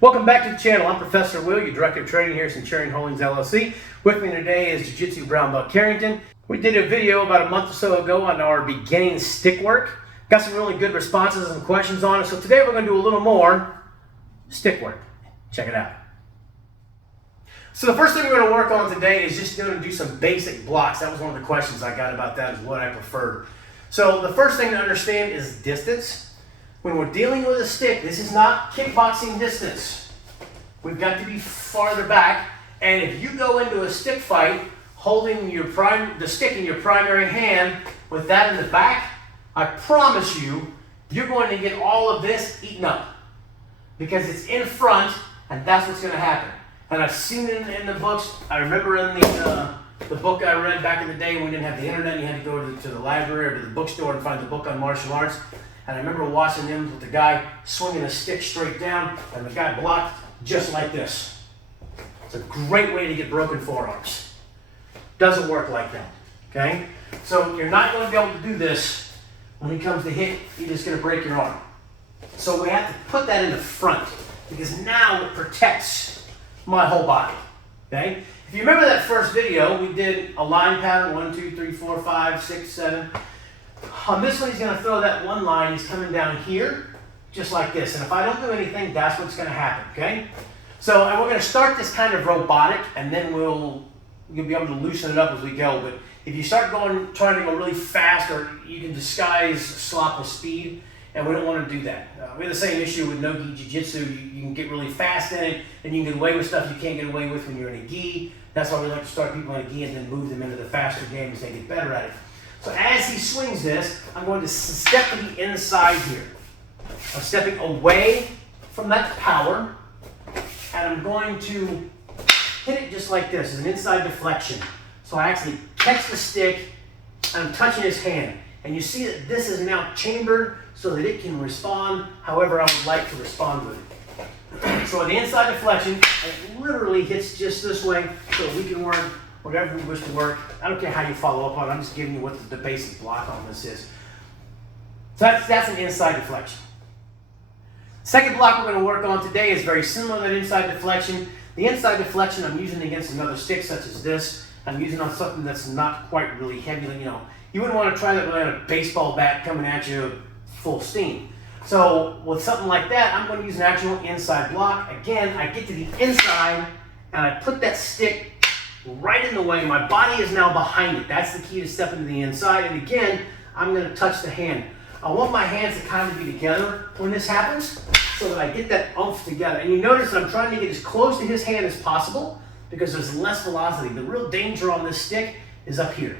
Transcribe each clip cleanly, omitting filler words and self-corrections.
Welcome back to the channel. I'm Professor Will, your Director of Training here at Centurion Holdings LLC. With me today is Jiu-Jitsu Brown Belt Carrington. We did a video about a month or so ago on our beginning stick work. Got some really good responses and questions on it. So today we're going to do a little more stick work. Check it out. So the first thing we're going to work on today is just going to do some basic blocks. That was one of the questions I got about that, is what I preferred. So the first thing to understand is distance. When we're dealing with a stick, this is not kickboxing distance. We've got to be farther back, and if you go into a stick fight holding the stick in your primary hand with that in the back, I promise you, you're going to get all of this eaten up because it's in front, and that's what's going to happen. And I've seen it in the books. I remember in the book I read back in the day when we didn't have the internet, you had to go to the library or to the bookstore and find the book on martial arts. And I remember watching them with the guy swinging a stick straight down, and the guy blocked just like this. It's a great way to get broken forearms. Doesn't work like that, okay? So you're not going to be able to do this when he comes to hit. You're just going to break your arm. So we have to put that in the front because now it protects my whole body, okay? If you remember that first video, we did a line pattern, 1, 2, 3, 4, 5, 6, 7. On this one, he's going to throw that one line. He's coming down here, just like this. And if I don't do anything, that's what's going to happen, okay? So, and we're going to start this kind of robotic, and then you'll be able to loosen it up as we go. But if you start trying to go really fast, or you can disguise slop with speed, and we don't want to do that. We have the same issue with no-gi jiu-jitsu. You can get really fast in it, and you can get away with stuff you can't get away with when you're in a gi. That's why we like to start people in a gi and then move them into the faster game as they get better at it. So as he swings this, I'm going to step to the inside here. I'm stepping away from that power, and I'm going to hit it just like this, as an inside deflection. So I actually catch the stick, and I'm touching his hand. And you see that this is now chambered so that it can respond however I would like to respond with it. So the inside deflection, it literally hits just this way so we can work whatever we wish to work. I don't care how you follow up on it. I'm just giving you what the basic block on this is. So that's an inside deflection. Second block we're going to work on today is very similar to that inside deflection. The inside deflection I'm using against another stick such as this. I'm using on something that's not quite really heavy. You wouldn't want to try that with a baseball bat coming at you full steam. So with something like that, I'm going to use an actual inside block. Again, I get to the inside and I put that stick right in the way. My body is now behind it. That's the key to stepping to the inside. And again, I'm going to touch the hand. I want my hands to kind of be together when this happens so that I get that oomph together. And you notice I'm trying to get as close to his hand as possible because there's less velocity. The real danger on this stick is up here.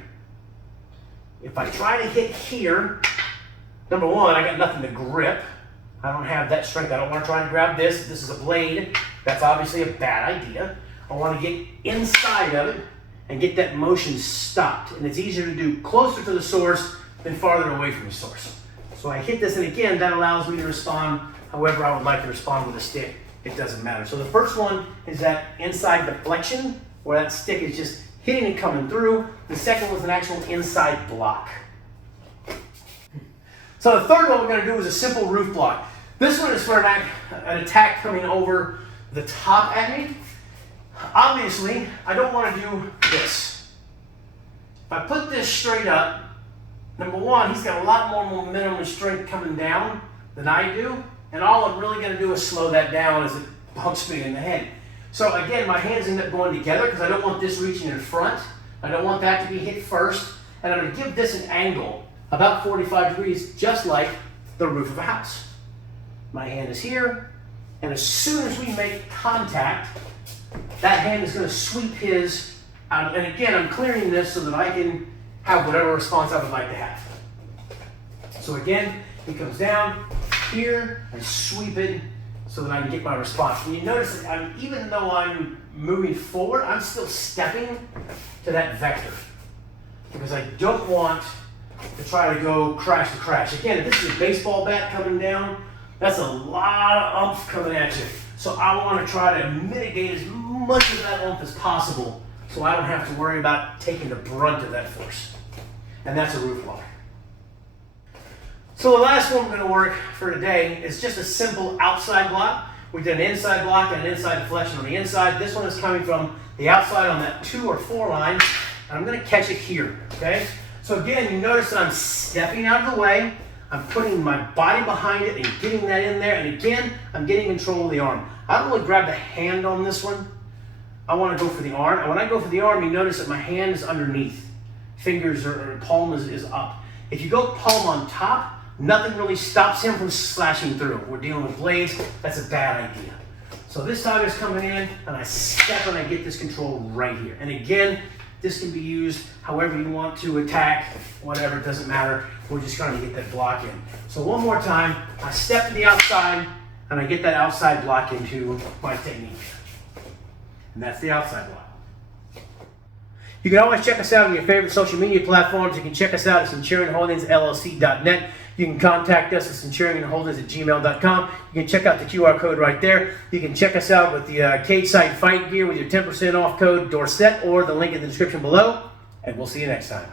If I try to hit here, number one, I got nothing to grip. I don't have that strength. I don't want to try and grab this. If this is a blade, that's obviously a bad idea. I want to get inside of it and get that motion stopped. And it's easier to do closer to the source than farther away from the source. So I hit this, and again, that allows me to respond however I would like to respond with a stick. It doesn't matter. So the first one is that inside deflection, where that stick is just hitting and coming through. The second was an actual inside block. So the third one we're going to do is a simple roof block. This one is for an attack coming over the top at me. Obviously, I don't want to do this. If I put this straight up, number one, he's got a lot more momentum and strength coming down than I do, and all I'm really going to do is slow that down as it bunks me in the head. So again, my hands end up going together because I don't want this reaching in front. I don't want that to be hit first, and I'm going to give this an angle, about 45 degrees, just like the roof of a house. My hand is here, and as soon as we make contact, that hand is going to sweep his out. And again, I'm clearing this so that I can have whatever response I would like to have. So again, he comes down here and sweep it so that I can get my response. And you notice that even though I'm moving forward, I'm still stepping to that vector because I don't want to try to go crash to crash. Again, if this is a baseball bat coming down, that's a lot of oomph coming at you. So I want to try to mitigate as much of that oomph as possible so I don't have to worry about taking the brunt of that force. And that's a roof block. So the last one we're going to work for today is just a simple outside block. We did an inside block and an inside deflection on the inside. This one is coming from the outside on that 2 or 4 line, and I'm going to catch it here, okay? So again, you notice that I'm stepping out of the way, I'm putting my body behind it and getting that in there, and again, I'm getting control of the arm. I don't really grab the hand on this one. I want to go for the arm, and when I go for the arm, you notice that my hand is underneath. Fingers or palm is up. If you go palm on top, nothing really stops him from slashing through. We're dealing with blades, that's a bad idea. So this time it's coming in, and I step and I get this control right here. And again, this can be used however you want to attack, whatever, it doesn't matter. We're just trying to get that block in. So one more time, I step to the outside, and I get that outside block into my technique. And that's the outside block. You can always check us out on your favorite social media platforms. You can check us out at centurionholdingsllc.net. You can contact us at centurionholdings@gmail.com. You can check out the QR code right there. You can check us out with the Cage Side Fight gear with your 10% off code Dorset or the link in the description below. And we'll see you next time.